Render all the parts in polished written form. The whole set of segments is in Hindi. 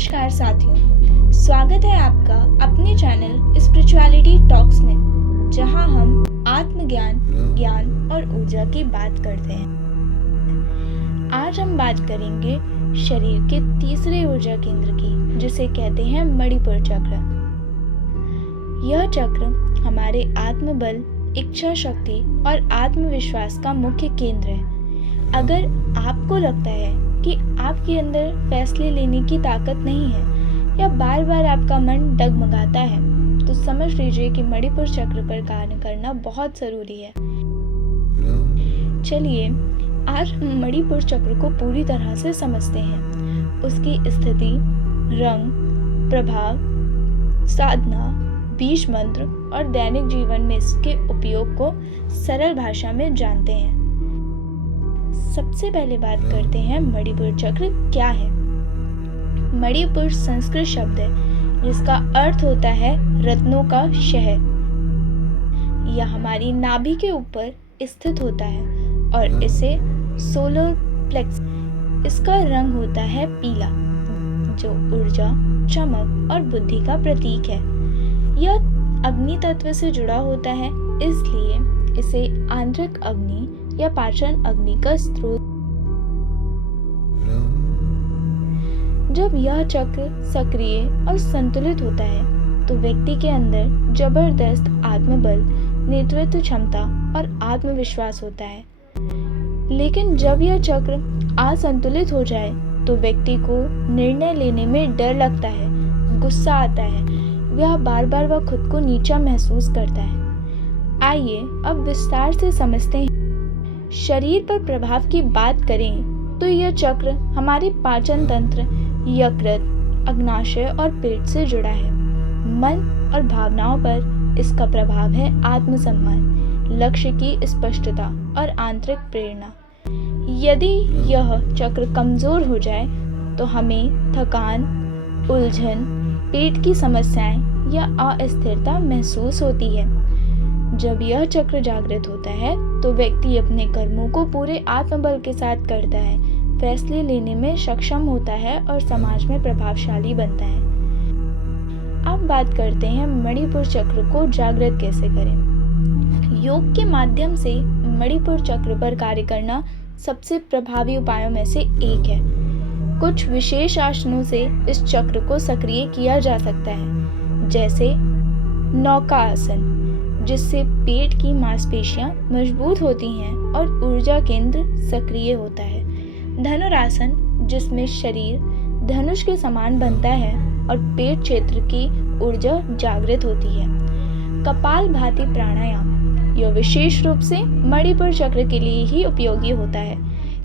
नमस्कार साथियों, स्वागत है आपका अपने चैनल स्पिरिचुअलिटी टॉक्स में, जहां हम आत्मज्ञान, ज्ञान और ऊर्जा की बात करते हैं। आज हम बात करेंगे शरीर के तीसरे ऊर्जा केंद्र की, जिसे कहते हैं मणिपुर चक्र। यह चक्र हमारे आत्मबल, इच्छा शक्ति और आत्मविश्वास का मुख्य केंद्र है। अगर आपको लगता है कि आपके अंदर फैसले लेने की ताकत नहीं है या बार बार आपका मन डगमगाता है, तो समझ लीजिए कि मणिपुर चक्र पर कार्य करना बहुत ज़रूरी है। चलिए आज हम मणिपुर चक्र को पूरी तरह से समझते हैं, उसकी स्थिति, रंग, प्रभाव, साधना, बीज मंत्र और दैनिक जीवन में इसके उपयोग को सरल भाषा में जानते हैं। सबसे पहले बात करते हैं मणिपुर चक्र क्या है। मणिपुर संस्कृत शब्द है जिसका अर्थ होता है रत्नों का शहर। यह हमारी नाभि के ऊपर स्थित होता है और इसे सोलर प्लेक्स, इसका रंग होता है पीला, जो ऊर्जा, चमक और बुद्धि का प्रतीक है। यह अग्नि तत्व से जुड़ा होता है, इसलिए इसे आंतरिक अग्नि या पाचन अग्नि का स्रोत। जब यह चक्र सक्रिय और संतुलित होता है तो व्यक्ति के अंदर जबरदस्त आत्मबल, नेतृत्व क्षमता और आत्मविश्वास होता है। लेकिन जब यह चक्र असंतुलित हो जाए तो व्यक्ति को निर्णय लेने में डर लगता है, गुस्सा आता है, वह बार खुद को नीचा महसूस करता है। आइए अब विस्तार से समझते हैं। शरीर पर प्रभाव की बात करें तो यह चक्र हमारे पाचन तंत्र, यकृत, अग्नाशय और पेट से जुड़ा है। मन और भावनाओं पर इसका प्रभाव है आत्मसम्मान, लक्ष्य की स्पष्टता और आंतरिक प्रेरणा। यदि यह चक्र कमजोर हो जाए तो हमें थकान, उलझन, पेट की समस्याएं या अस्थिरता महसूस होती है। जब यह चक्र जागृत होता है तो व्यक्ति अपने कर्मों को पूरे आत्मबल के साथ करता है, फैसले लेने में सक्षम होता है और समाज में प्रभावशाली बनता है। अब बात करते हैं मणिपुर चक्र को जागृत कैसे करें। योग के माध्यम से मणिपुर चक्र पर कार्य करना सबसे प्रभावी उपायों में से एक है। कुछ विशेष आसनों से इस चक्र को सक्रिय किया जा सकता है, जैसे नौका आसन, जिससे पेट की मांसपेशियां मजबूत होती हैं और ऊर्जा केंद्र सक्रिय होता है। धनुरासन, जिसमें शरीर धनुष के समान बनता है और पेट क्षेत्र की ऊर्जा जागृत होती है। कपालभाति प्राणायाम, यह विशेष रूप से मणिपुर चक्र के लिए ही उपयोगी होता है,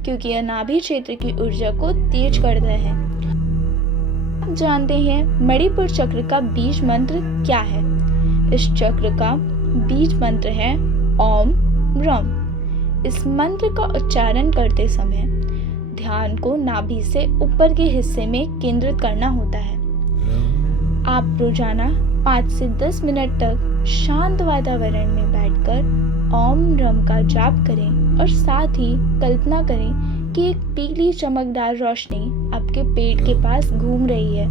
क्योंकि यह नाभि क्षेत्र की ऊर्जा को तेज करता है। अब जानते हैं मणिपुर चक्र का बीज मंत्र क्या है। इस चक्र का बीज मंत्र है ओम रम। इस मंत्र का उच्चारण करते समय ध्यान को नाभि से ऊपर के हिस्से में केंद्रित करना होता है। आप रोजाना 5 से 10 मिनट तक शांत वातावरण में बैठकर ओम रम का जाप करें और साथ ही कल्पना करें कि एक पीली चमकदार रोशनी आपके पेट के पास घूम रही है।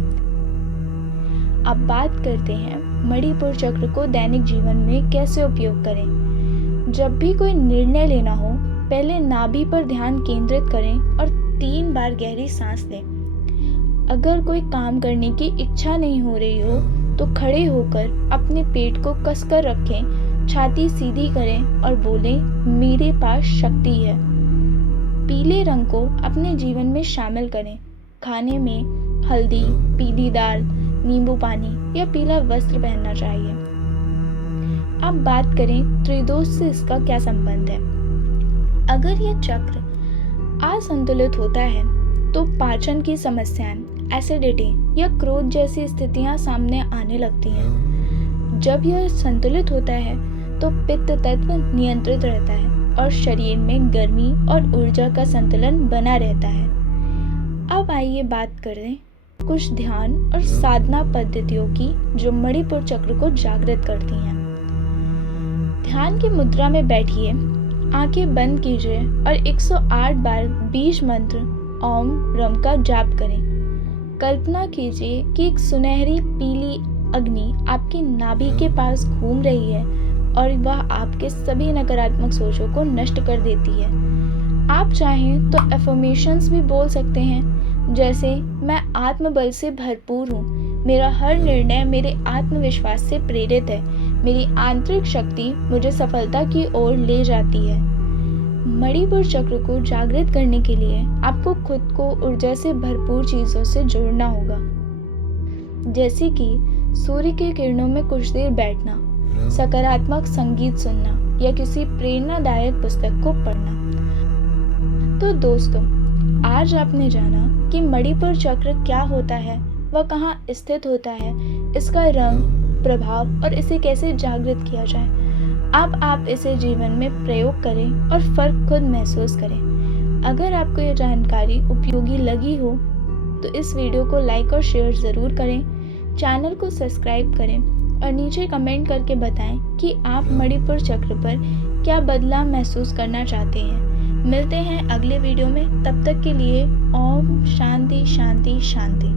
अब बात करते हैं मणिपुर चक्र को दैनिक जीवन में कैसे उपयोग करें। जब भी कोई निर्णय लेना हो, पहले नाभि पर ध्यान केंद्रित करें और 3 बार गहरी सांस लें। अगर कोई काम करने की इच्छा नहीं हो रही हो तो खड़े होकर अपने पेट को कसकर रखें, छाती सीधी करें और बोलें, मेरे पास शक्ति है। पीले रंग को अपने जीवन में शामिल करें। खाने में हल्दी, पीली दाल, नींबू पानी या पीला वस्त्र पहनना चाहिए। अब बात करें त्रिदोष से इसका क्या संबंध है। अगर यह चक्र असंतुलित होता है तो पाचन की समस्याएं, एसिडिटी या क्रोध जैसी स्थितियां सामने आने लगती हैं। जब यह संतुलित होता है तो पित्त तत्व नियंत्रित रहता है और शरीर में गर्मी और ऊर्जा का संतुलन बना रहता है। अब आइए बात करें कुछ ध्यान और साधना पद्धतियों की जो मणिपुर चक्र को जागृत करती हैं। ध्यान की मुद्रा में बैठिए, आंखें बंद कीजिए और 108 बार बीज मंत्र ओम रम का जाप करें। कल्पना कीजिए कि एक सुनहरी पीली अग्नि आपकी नाभि के पास घूम रही है और वह आपके सभी नकारात्मक सोचों को नष्ट कर देती है। आप चाहें तो अफर्मेशंस भी बोल सकते हैं, जैसे मैं आत्मबल से भरपूर हूँ, मेरा हर निर्णय मेरे आत्मविश्वास से प्रेरित है, मेरी आंतरिक शक्ति मुझे सफलता की ओर ले जाती है। मणिपुर चक्र को जागृत करने के लिए आपको खुद को ऊर्जा से भरपूर चीज़ों से जोड़ना होगा, जैसे कि सूर्य की किरणों में कुछ देर बैठना, सकारात्मक संगीत सुनना या किसी प्रेरणादायक पुस्तक को पढ़ना। तो दोस्तों, आज आपने जाना कि मणिपुर चक्र क्या होता है, वह कहाँ स्थित होता है, इसका रंग, प्रभाव और इसे कैसे जागृत किया जाए। अब आप इसे जीवन में प्रयोग करें और फर्क खुद महसूस करें। अगर आपको यह जानकारी उपयोगी लगी हो तो इस वीडियो को लाइक और शेयर ज़रूर करें, चैनल को सब्सक्राइब करें और नीचे कमेंट करके बताएं कि आप मणिपुर चक्र पर क्या बदलाव महसूस करना चाहते हैं। मिलते हैं अगले वीडियो में, तब तक के लिए ओम शांति शांति शांति।